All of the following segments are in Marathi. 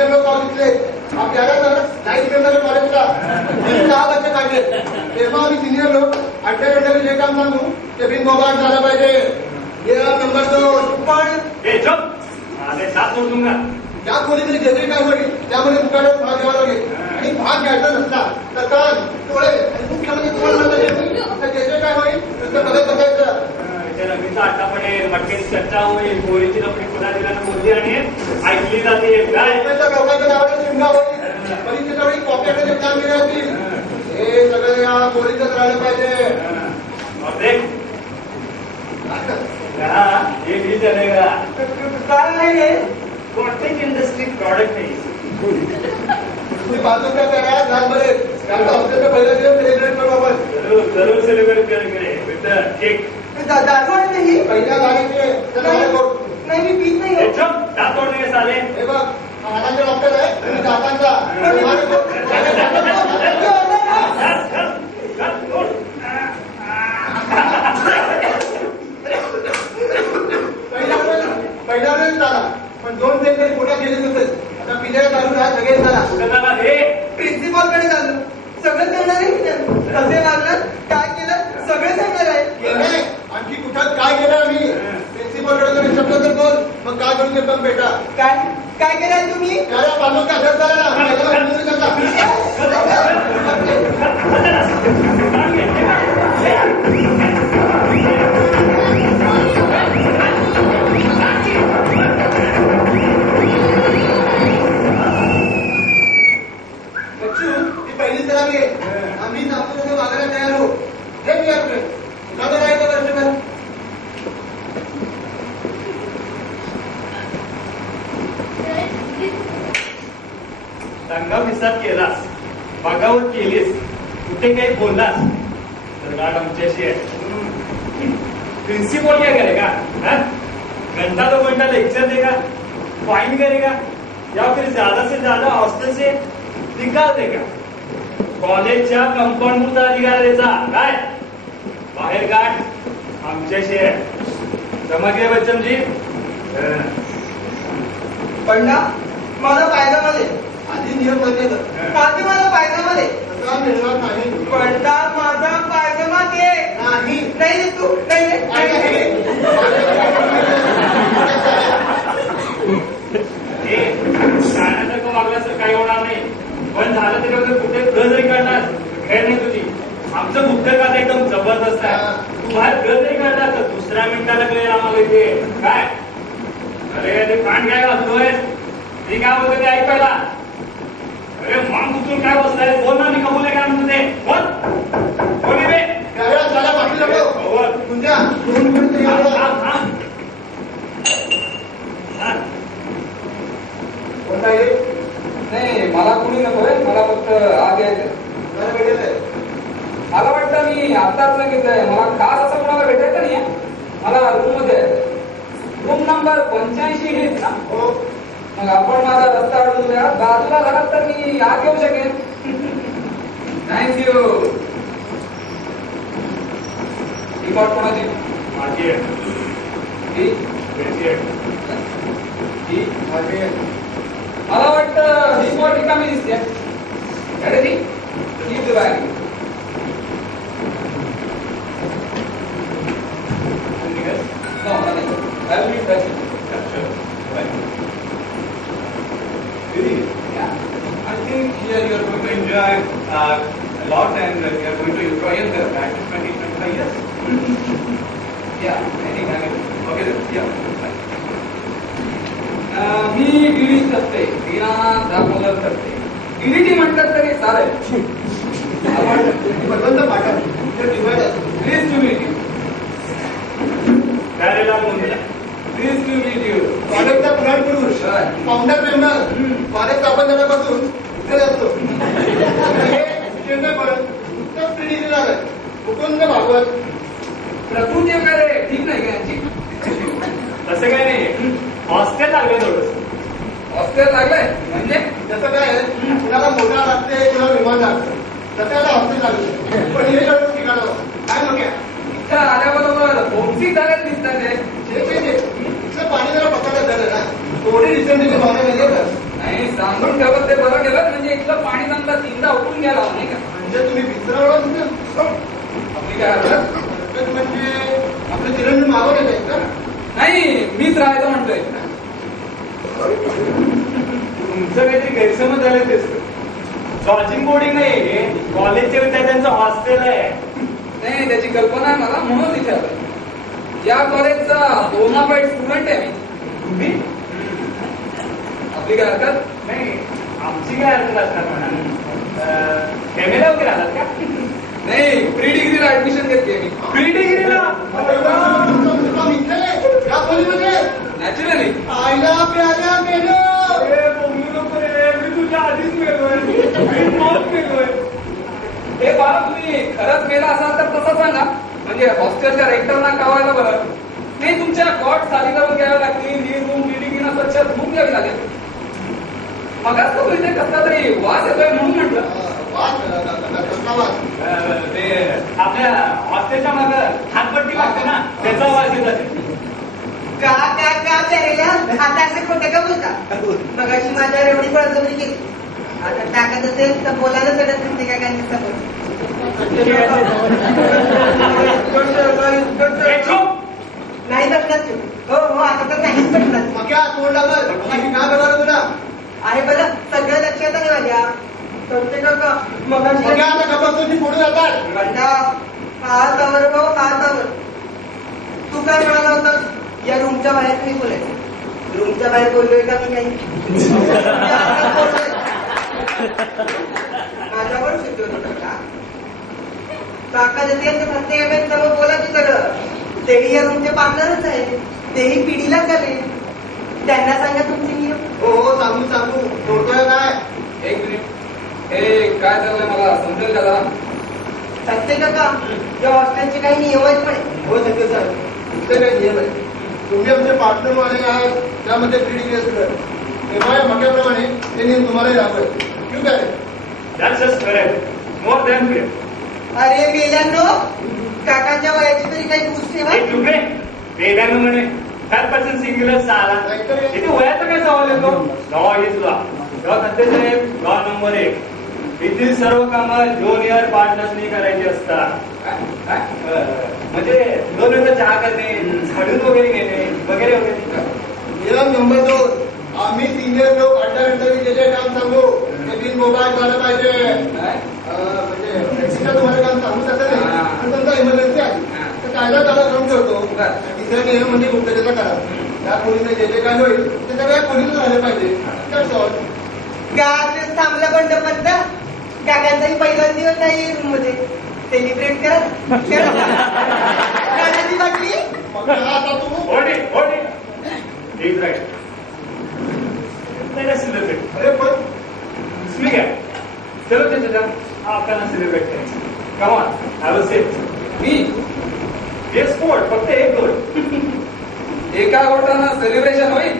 सिनियर लोक तिथले आपल्याला लाईट करणारे कॉलेजला 6 वर्ष काढले. तेव्हा आम्ही सिनियर लोक अड्ड्याकडे जे काम सांगू ते बिनबोगाट झालं पाहिजे. नंबर 2 पण त्या खोलीतली जेजरी काय होईल त्यामध्ये मुकाट्यात भाग घ्यावा लागेल. आणि भाग घ्यायचा नसला तर कान डोळे आणि मुख्यमध्ये तुम्हाला जेजरी काय होईल नुसतं बघत बसायचं. रवीचा अड्डा पडेल, मटकेची चर्चा होईल, पोरीची लपडी पुन्हा दिल्यानं बोलली आणि ऐकली जाते. काय लोकांच्या नावाने शिमगा होईल, परीक्षेच्या वेळी पॉकेटमध्ये काम केले असतील. हे सगळं या पोलीसच राहिलं पाहिजे. ये भी चलेगा. काय नाही कॉटेज इंडस्ट्री प्रॉडक्ट आहे. तुम्ही बाजू का करा घालमध्ये हफ्त्याच्या पहिल्या दिवस सेलिब्रेट करू आपण. जरूर सेलिब्रेट करेंगे विथ केक. नाही पहिल्या गाडीचे नाही मी पीत नाही. दात तोडणे साले. हे बघ हातांचा डॉक्टर आहे आणि दातांचा पहिल्या वेळेस झाला पण 2 ते तरी पोटात गेले नव्हते. आता पिल्याला चालू राहा सगळे झाला हे प्रिन्सिपॉल कडे झालं सगळं करणार आहे. कसे वागलं काय केलं सगळे सांगणार आहे. आणखी कुठं काय केलं आम्ही प्रिन्सिपॉल कडे शब्द तर बोल मग काय करून देतो बेटा. काय काय केलं तुम्ही त्याला बांधून का अभ्यास झाला ती पहिली तर आम्ही आमचं वागायला तयार हो. हे मी आपलं कुठं राहायचं वर्षभर दंगा फिसाद केलास, बगावत केलीस, कुठे काही बोललास तर गाठ आमच्याशी आहे. प्रिन्सिपल क्या करेगा? घंटा 2 घंटा लेक्चर देगा, फाइन करेगा या फिर ज्यादा से ज्यादा हॉस्टल से निकाल देगा. कॉलेजच्या कंपाऊंडचा अधिकार द्यायचा काय? बाहेर गाठ आमच्याशी आहे. समजले बच्चनजी? पण ना माझा फायदामध्ये आधी नियम बदलेल आधी माझा फायदामध्ये तसा मिळणार नाही. पण माझा फायदामध्ये नाही नाही तू नाही शाळेसारखं वागल्यास काही होणार नाही. पण झालं तरी कुठे गजरी काढणार खेळ नाही तुझी. आमचं बुद्ध का एकदम जबरदस्त आहे. तू बाहेर गजरी काढणार तर 2ऱ्या मिनिटाला कळेल आम्हाला इथे काय. अरे ते कांड काय वाचतोय मी काय बोलतो ते ऐकायला. अरे मान उचलून काय बसलाय बोल ना. मी कबूल आहे काय म्हणतो ते बोल. कोणी रे त्याला बाकी लागलो तुमच्या 2 मिनिट नाही मला कोणी नकोय. मला फक्त आग यायचं. मला वाटतं मी आत्ताच न घेतलंय. मला खास असं कोणाला भेटायचं नाही. मला रूम मध्ये रूम नंबर 85 हेच ना. मग आपण माझा रस्ता अडवून द्या. बाजूला झालात तर मी आत येऊ शकेन. थँक्यू. रिपोर्ट कोणाची? माझी मला वाटतं ही बॉट रिकामी दिसते. Ready? Keep the bag. No, nothing. I will be present. Sure. Right. Really? Yeah. I think here you are going to enjoy a lot and you are going to enjoy the practice 20-25 years. Yeah, I think I will. Okay then. Yeah. Me DD करते. दीनानाथ दामोदर करते. डीडीटी म्हटलं तरी चालेल. भगवंत पाठव please to meet you. Please to meet you. कॉलेजचा पुराण पुरुष फाउंडर मेंबर कॉलेज स्थापन झाल्यापासून इथे असतो. उत्तम पिढी झालं मुकुंद भागवत. प्रकृती वगैरे ठीक नाही का यांची? तसं काही नाही. हॉस्टेल लागले थोडंसं. हॉस्टेल लागलंय म्हणजे जसं काय कुणाला मोठा लागते कुणाला विमान लागतं त्याला हॉस्टेल लागलं. पण हे कळून ठिकाणं काय मग इथं आल्याबरोबर होमसिक झाल्यात दिसतात ते. पाणी जरा पकडत झालं ना. थोडी रिसेंटली पाण्यामध्ये नाही सांगून ठेवत ते बरं केलं, म्हणजे इथलं पाणी चांगला तीनदा उठून गेला नाही का? म्हणजे तुम्ही विसरवलं आपली काय हरकत? म्हणजे आपलं चिरंजीव मागवले आहेत का? नाही, मीच राहायचं म्हणतोय. तुमचं काहीतरी गैरसमज झालं दिसतं. लॉजिंग बोर्डिंग नाही, कॉलेजच्या विद्यार्थ्यांचं हॉस्टेल आहे. नाही, त्याची कल्पना आहे मला, म्हणून विचारलं. या कॉलेजचा बोनाफाईड स्टुडंट आहे मी. तुम्ही आपली काय हरकत? नाही, आमची काय हरकत असणार म्हणा. कॅमेरा वगैरे आलात का? नाही, प्री डिग्रीला ऍडमिशन घेतली मी. प्री डिग्रीला या खोलीमध्ये नॅचरली. आईला प्याला मेलो. मी तुझ्या आधीच मेलोय. मी मौत मेलोय. हे बाळा, तुम्ही खरंच मेला असाल तर तसं सांगा, म्हणजे हॉस्टेलच्या रेक्टरना कळवायला बरं. नाही, तुमच्या कॉट खाली करून घ्याव्या लागतील, ही रूम बिल्डिंग स्वच्छ धुवून घ्यावी लागेल. मगाच तो इथे कसला तरी वास येतोय म्हणून म्हटलं. ते आपल्या हॉस्टेलच्या मागं हातपट्टी लागते ना, त्याचा आवाज येत असेल. का प्यारेला आता असं खोटं का बोलता? मगाशी माझ्यावर एवढी बळजबरी केली, आता टाकत असेल तर बोलायला चढत नसते का काय नाही बसणार तू. हो आता तर नाहीच बसणार. मग काय तोंडावर काय बघा तुला आहे बरं, सगळं लक्षात आहे माझ्या. समजे का मगाशी मग आता कपासून पुढे जातात. म्हणता हातावर भाऊ हातावर. तू काय म्हणाला होतास? या रूमच्या बाहेर काही बोलायचं. रूमच्या बाहेर बोललोय का मी काही? माझ्यावर शिकवत होता का? काका जसे प्रत्येक सर्व बोला की सगळं. तेही या रूमचे पार्टनरच आहे, तेही पिढीलाच झाले. त्यांना सांगा तुमचे नियम. हो सांगू तोडतोय काय? एक मिनिट, हे काय चाललंय मला समजेल का जरा? सत्य काका, या हॉस्टेलचे काही नियम आहेत पण. हो सत्य सर, तुमचे काही नियम आहे. तुम्ही आमचे पार्टनर आले आहात, त्यामध्ये फ्री असतं. तेव्हा या म्हटल्याप्रमाणे ते नियम तुम्हालाही लागू आहेत. ठीक आहे? That's just correct. More than fair. अरे मेल्यांनो, काकांच्या वयाची तरी काही पूछ ठेवा. एक चुके वेगानं म्हणे 5% सिंग्युलर साला. इथे वयाचा काय सवाल येतो? Law is law. लॉ साहेब, लॉ नंबर 1. इथील सर्व कामं ज्युनियर पार्टनर्सनी करायची असतात. म्हणजे 2 वेळा चहा करणे, झाडून वगैरे घेणे वगैरे वगैरे. नियम नंबर 2, आम्ही सिनियर लोक अड्डानंतर जे जे काम सांगू ते बिन मोबाईल झालं पाहिजे. म्हणजे एक्स्ट्रा तुम्हाला काम सांगू शकत नाही, पण समजा इमर्जन्सी आली तर कायदा त्याला करून ठेवतो. तिसरा नियम म्हणजे गुप्ततेचा करा. त्या खोलीने जे जे काय होईल ते सगळ्या खोलीतून झालं पाहिजे. गावात थांबलं बंड म्हणता. काकांचाही पहिलाच दिवस आहे रूम मध्ये. सेलिब्रेट करा. काकाची बाटली. आता तू Hold it. He's right. Let us celebrate. अरे पण इसमें क्या? चलो चाचा, आपका ना सेलिब्रेट करें. Come on, have a sip. मी ये स्पोर्ट फक्त एक गोड. एका गोष्टानं सेलिब्रेशन होईल.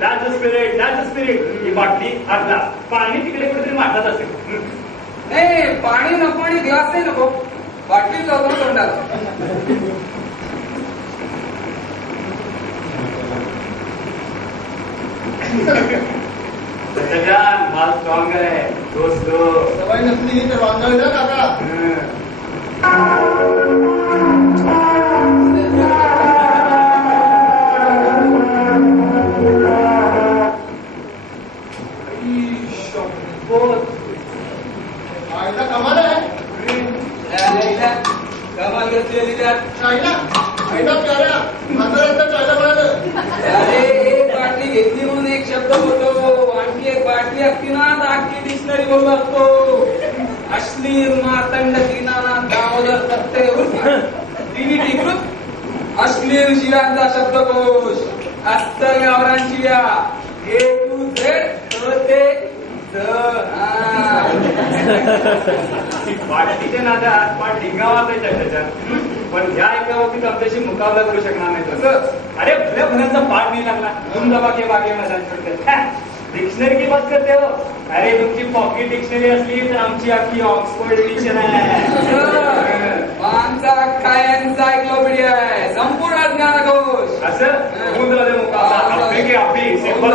That's the spirit. ही बाटली हा ग्लास. पाणी तिकडे कुठेतरी माठात असेल. नाही, पाणी नको आणि ग्लास नाही नको, बाटली लावतो तोंडाला. त्याच्या माल स्ट्रॉंग आहे दोस्त. सवय नसली तर वांगाळी ना काका. आईला कमाल आहे. कमाल घेतलेली त्यात. चायना आईला प्याऱ्या म्हाताऱ्यांचा चायना म्हणालं. अरे, एक बाटली घेतली म्हणून एक शब्द बोलतो, आणखी एक बाटली असती ना तर अख्खी डिक्शनरी बोललो असतो. अश्लील मातंड दीनानाथ दामोदर सत्ते तिन्ही टिकृत अश्लील शिरांचा शब्दकोश. अस्सल गावरांची या A to Z ते बाटलीच्या नादात पाठ ढिंगावाच आहे त्याच्यात. पण ह्या एका बाबतीत आमच्याशी मुकाबला करू शकणार नाही. तसं अरे भल्या भल्यांचा पाठ नाही लागला. तुम दबाके बागे माझ्या डिक्शनरी की बात करते हो. अरे तुमची पॉकेट डिक्शनरी असली तर आमची अख्खी ऑक्सफर्ड एडिशन आहे. आमचा अख्खा एन्सायक्लोपीडिया आहे, संपूर्ण ज्ञानकोश. असं मुकाबला आपली सिंपल